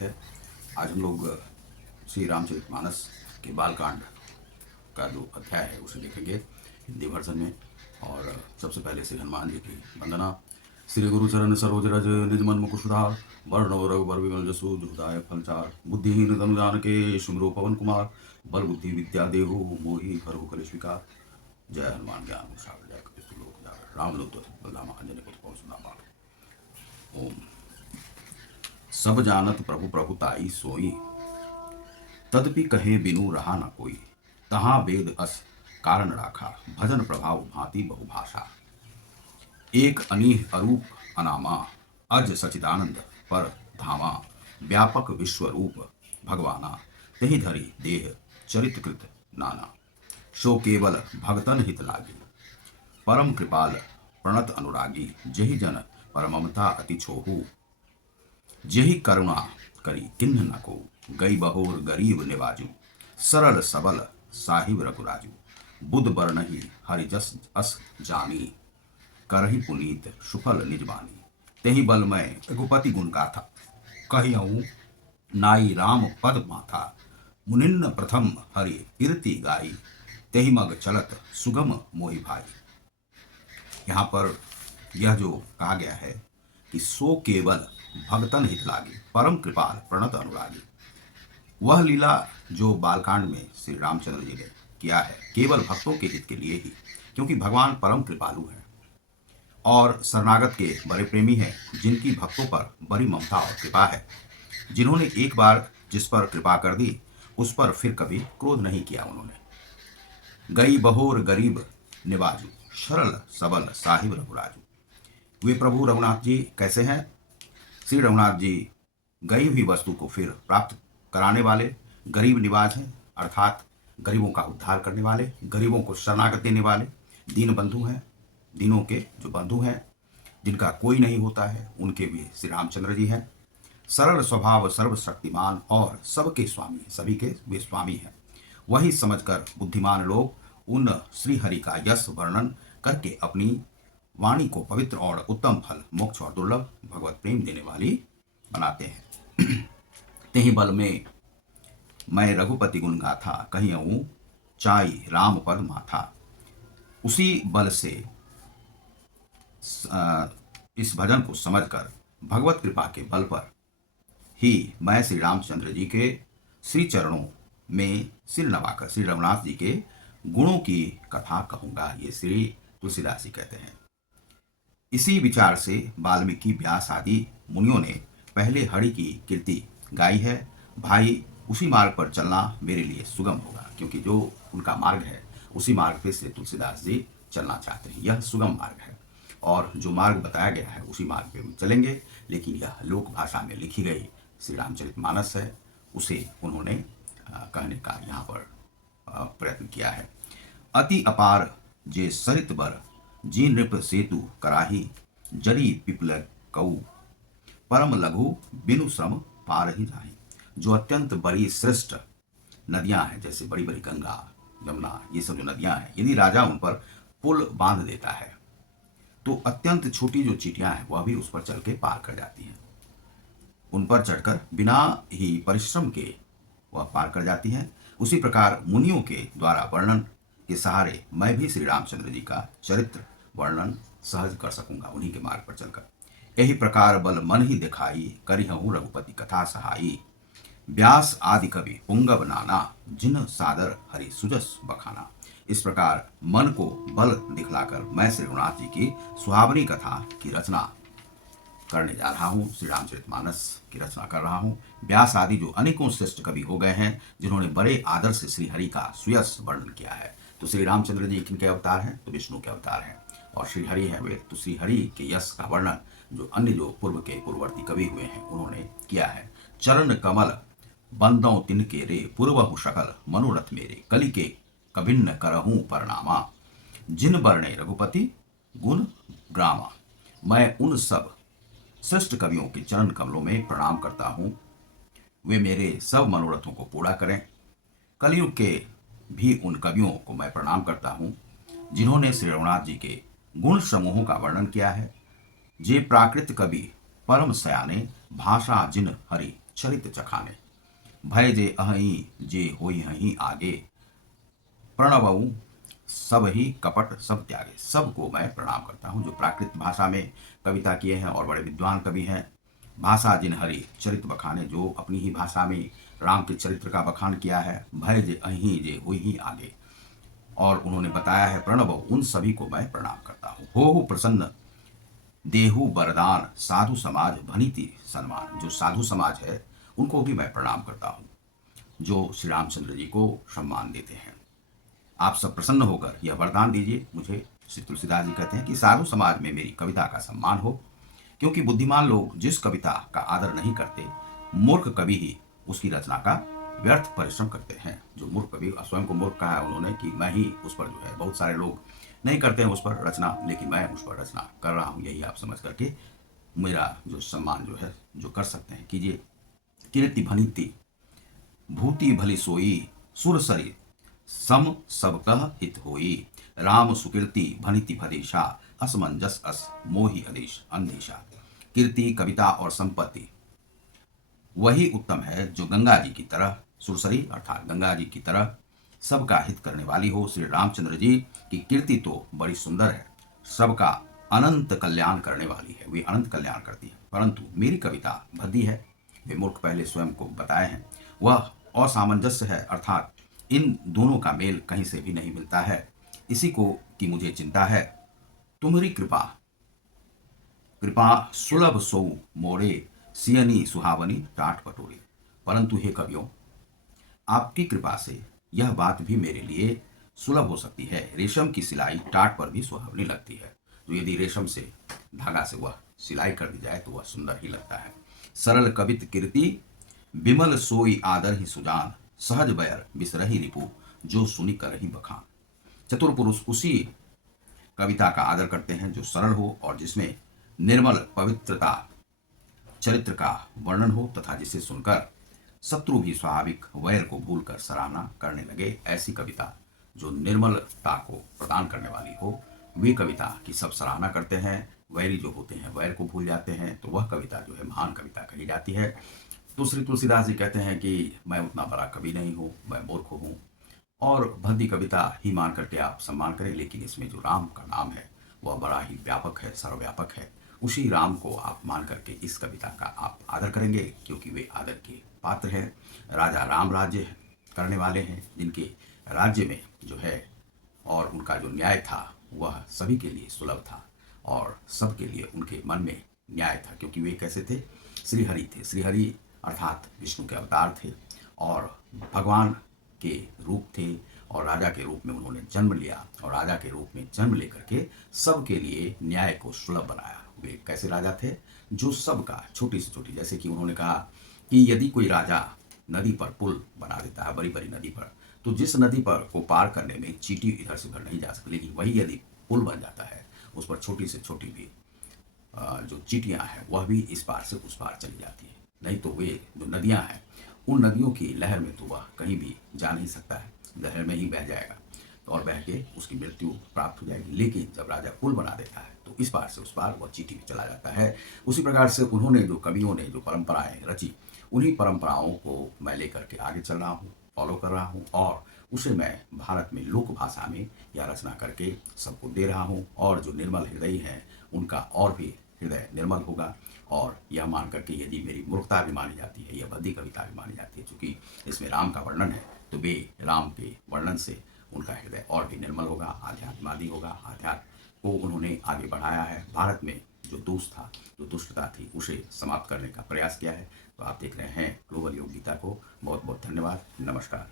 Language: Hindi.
स्वागत है। आज हम लोग श्री रामचरितमानस के बालकांड का जो अध्याय है उसे देखेंगे हिंदी वर्जन में। और सबसे पहले श्री हनुमान जी की वंदना। श्री गुरु चरण सरोज रज निज मन मुकुशधार वर्ण रघुबर विमल जसु जुदाय फलचार बुद्धिहीन तनु जान के सुमरो पवन कुमार बल बुद्धि विद्या देहु मोहि हरहु कलेश विकार। जय हनुमान ज्ञान सागर जय कपीस लोक उजागर रामदूत बलरामा अंजनी पुत्र पवन सुदामा। ओम। सब जानत प्रभु प्रभुताई सोई तदपि कहे बिनु रहा न कोई। तहाँ वेद अस कारण राखा भजन प्रभाव भांति बहुभाषा। एक अनीह अरूप अनामा अज सचिदानंद पर धामा। व्यापक विश्व रूप भगवाना तहि धरि देह चरितकृत नाना। सो केवल भगतन हित लागी परम कृपाल प्रणत अनुरागी। जहि जन परममता अति छोहू जहि करुणा करी किन्ह न को। गई बहोर गरीब निवाजू सरल सबल साहिब रघुराजू। बुध बरनहि हरि जस अस जानी करहि पुनीत सुफल निज बानी। तेहि बलमय रघुपति गुण गाथा कहियऊँ नाई राम पद माथा। मुनिन्न प्रथम हरि कीर्ति गाई तेहि मग चलत सुगम मोहि भाई। यहाँ पर यह जो कहा गया है कि सो केवल भगतन हित लागी परम कृपाल प्रणत अनुरागी। वह लीला जो बालकांड में श्री रामचंद्र जी ने किया है केवल भक्तों के हित के लिए ही, क्योंकि भगवान परम कृपालु हैं और शरणागत के बड़े प्रेमी हैं, जिनकी भक्तों पर बड़ी ममता और कृपा है। जिन्होंने एक बार जिस पर कृपा कर दी उस पर फिर कभी क्रोध नहीं किया उन्होंने। गई बहोर गरीब निवाजू सरल सबल साहिब रघुराजू। वे प्रभु रघुनाथ जी कैसे हैं? श्री रघुनाथ जी गई हुई वस्तु को फिर प्राप्त कराने वाले गरीब निवाज हैं, अर्थात गरीबों का उद्धार करने वाले, गरीबों को शरणागत देने वाले दीन बंधु हैं। दीनों के जो बंधु हैं जिनका कोई नहीं होता है उनके भी श्री रामचंद्र जी हैं। सरल स्वभाव सर्वशक्तिमान और सबके स्वामी, सभी के वे स्वामी हैं। वही समझकर बुद्धिमान लोग उन श्री हरि का यश वर्णन करके अपनी वाणी को पवित्र और उत्तम फल मोक्ष और दुर्लभ भगवत प्रेम देने वाली बनाते हैं। तेहि बल में मैं रघुपति गुण गाथा कहियऊँ चाई राम पद माथा। उसी बल से इस भजन को समझकर भगवत कृपा के बल पर ही मैं श्री रामचंद्र जी के श्री चरणों में सिर नवाकर श्री रघुनाथ जी के गुणों की कथा कहूँगा। ये श्री तुलसीदास जी कहते हैं। इसी विचार से वाल्मीकि व्यास आदि मुनियों ने पहले हरि की कीर्ति गाई है। भाई उसी मार्ग पर चलना मेरे लिए सुगम होगा, क्योंकि जो उनका मार्ग है उसी मार्ग पे श्री तुलसीदास जी चलना चाहते हैं। यह सुगम मार्ग है और जो मार्ग बताया गया है उसी मार्ग पे हम चलेंगे। लेकिन यह लोक भाषा में लिखी गई श्री रामचरितमानस है, उसे उन्होंने कहने का यहाँ पर प्रयत्न किया है। अति अपार जे सरित बर जी नृप सेतु कराही। जरी पिपल कऊ परम लघु बिनु श्रम पार ही जाही। जो अत्यंत बड़ी श्रेष्ठ नदियां हैं, जैसे बड़ी बड़ी गंगा यमुना, ये सब जो नदियां हैं, यदि राजा उन पर पुल बांध देता है तो अत्यंत छोटी जो चीटियां हैं वह भी उस पर चल के पार कर जाती हैं। उन पर चढ़कर बिना ही परिश्रम के वह पार कर जाती हैं। उसी प्रकार मुनियों के द्वारा वर्णन के सहारे मैं भी श्री रामचंद्र जी का चरित्र वर्णन सहज कर सकूंगा उन्हीं के मार्ग पर चलकर। यही प्रकार बल मन ही दिखाई करिहूँ रघुपति कथा सहाई। व्यास आदि कवि पुंगव नाना जिन सादर हरि सुजस बखाना। इस प्रकार मन को बल दिखलाकर मैं श्री रघुनाथ जी की सुहावनी कथा की रचना करने जा रहा हूँ। श्री रामचरितमानस की रचना कर रहा हूँ। व्यास आदि जो अनेकों श्रेष्ठ कवि हो गए हैं, जिन्होंने बड़े आदर से श्री हरि का सुयस वर्णन किया है। तो श्री रामचंद्र जी किनके अवतार हैं? तो विष्णु के अवतार हैं। और श्री हरि है वे, तो श्री हरि के यश का वर्णन जो अन्य जो पूर्व के पूर्ववर्ती कवि हुए हैं उन्होंने किया है। चरण कमल बंदौ तिनके रे पूर्वहु सकल मनोरथ मेरे। कलि के कभिन्न करहूँ परनामा। जिन बरणे रघुपति गुण ग्रामा। मैं उन सब श्रेष्ठ कवियों के चरण कमलों में प्रणाम करता हूँ, वे मेरे सब मनोरथों को पूरा करें। कलयुग के भी उन कवियों को मैं प्रणाम करता हूँ जिन्होंने श्री रघुनाथ जी के गुण समूहों का वर्णन किया है। जे प्राकृत कवि परम सयाने भाषा जिन हरि चरित चखाने, भय जे अहि जे होई हहीं आगे, प्रणवऊ सब ही कपट सब त्यागे। सबको मैं प्रणाम करता हूँ जो प्राकृत भाषा में कविता किए हैं और बड़े विद्वान कवि हैं। भाषा जिन हरि चरित्र बखाने, जो अपनी ही भाषा में राम के चरित्र का बखान किया है। भय जे अहीं जे हुई ही आगे, और उन्होंने बताया है प्रणव, उन सभी को मैं प्रणाम करता हूँ। हो प्रसन्न देहु वरदान, साधु समाज भनीति सम्मान। जो साधु समाज है उनको भी मैं प्रणाम करता हूँ, जो श्री रामचंद्र जी को सम्मान देते हैं। आप सब प्रसन्न होकर यह वरदान दीजिए मुझे। श्री तुलसीदास जी कहते हैं कि साधु समाज में मेरी कविता का सम्मान हो, क्योंकि बुद्धिमान लोग जिस कविता का आदर नहीं करते, मूर्ख कवि ही उसकी रचना का व्यर्थ परिश्रम करते हैं। जो मूर्ख कवि, स्वयं को मूर्ख कहा है उन्होंने कि मैं ही उस पर जो है, बहुत सारे लोग नहीं करते हैं उस पर रचना, लेकिन मैं उस पर रचना कर रहा हूँ। यही आप समझ करके मेरा जो सम्मान जो है जो कर सकते हैं कीजिए। कीर्ति भनीति भूति भली सोई, सुरसरी सम सब कह हित होई। राम सुकीर्ति भनिति भदेशा, असमंजस अस मोहि अदेश अंधेशा। कीर्ति, कविता और संपत्ति वही उत्तम है जो गंगा जी की तरह, सुरसरी अर्थात गंगा जी की तरह सबका हित करने वाली हो। श्री रामचंद्र जी की कीर्ति तो बड़ी सुंदर है, सबका अनंत कल्याण करने वाली है, वे अनंत कल्याण करती है। परंतु मेरी कविता भद्दी है, वे मूर्ख पहले स्वयं को बताए हैं। वह असामंजस्य है, अर्थात इन दोनों का मेल कहीं से भी नहीं मिलता है। इसी को कि मुझे चिंता है। तुम्हारी कृपा कृपा सुलभ सो मोरे, सियनी सुहावनी टाट पटोरे। परंतु हे कवियों, आपकी कृपा से यह बात भी मेरे लिए सुलभ हो सकती है। रेशम की सिलाई टाट पर भी सुहावनी लगती है। तो यदि रेशम से धागा से वह सिलाई कर दी जाए तो वह सुंदर ही लगता है। सरल कवित कीर्ति विमल सोई आदर ही सुजान, सहज बैर बिसरही रिपु, जो सुनी कर ही बखान। चतुर पुरुष उसी कविता का आदर करते हैं जो सरल हो और जिसमें निर्मल पवित्रता चरित्र का वर्णन हो, तथा जिसे सुनकर शत्रु भी स्वाभाविक वैर को भूलकर सराहना करने लगे। ऐसी कविता जो निर्मलता को प्रदान करने वाली हो, वे कविता की सब सराहना करते हैं। वैरी जो होते हैं वैर को भूल जाते हैं, तो वह कविता जो है महान कविता कही जाती है। तो श्री तुलसीदास जी कहते हैं कि मैं उतना बड़ा कवि नहीं हूँ, मैं मूर्ख हूँ, और भद्दी कविता ही मान करके आप सम्मान करें, लेकिन इसमें जो राम का नाम है वह बड़ा ही व्यापक है, सर्वव्यापक है। उसी राम को आप मान करके इस कविता का आप आदर करेंगे, क्योंकि वे आदर के पात्र हैं। राजा राम राज्य करने वाले हैं, जिनके राज्य में जो है और उनका जो न्याय था वह सभी के लिए सुलभ था और सबके लिए उनके मन में न्याय था, क्योंकि वे कैसे थे, श्रीहरि थे। श्रीहरि अर्थात विष्णु के अवतार थे और भगवान के रूप थे, और राजा के रूप में उन्होंने जन्म लिया, और राजा के रूप में जन्म लेकर के सबके लिए न्याय को सुलभ बनाया। वे कैसे राजा थे, जो सबका छोटी से छोटी, जैसे कि उन्होंने कहा कि यदि कोई राजा नदी पर पुल बना देता है, बड़ी बड़ी नदी पर, तो जिस नदी पर को पार करने में चींटी इधर से उधर नहीं जा सकती, लेकिन वही यदि पुल बन जाता है, उस पर छोटी से छोटी भी जो चींटियां हैं वह भी इस पार से उस पार चली जाती है। नहीं तो वे जो नदियां हैं, उन नदियों की लहर में तो वह कहीं भी जा नहीं सकता है, लहर में ही बह जाएगा, तो और बह के उसकी मृत्यु प्राप्त हो जाएगी। लेकिन जब राजा पुल बना देता है तो इस पार से उस पार वह चींटी भी चला जाता है। उसी प्रकार से उन्होंने, जो कवियों ने जो परंपराएं रची, उन्हीं परंपराओं को मैं लेकर के आगे चल रहा हूँ, फॉलो कर रहा हूँ, और उसे मैं भारत में लोक भाषा में या रचना करके सबको दे रहा हूँ। और जो निर्मल हृदय हैं उनका और भी हृदय निर्मल होगा। और यह मान करके यदि मेरी मूर्खता भी मानी जाती है, यह भद्दी कविता भी मानी जाती है, चूँकि इसमें राम का वर्णन है, तो वे राम के वर्णन से उनका हृदय और भी निर्मल होगा, आध्यात्मवादी होगा। आध्यात्म को उन्होंने आगे बढ़ाया है। भारत में जो दोष था, जो दुष्टता थी, उसे समाप्त करने का प्रयास किया है। तो आप देख रहे हैं ग्लोबल योग गीता को। बहुत बहुत धन्यवाद। नमस्कार।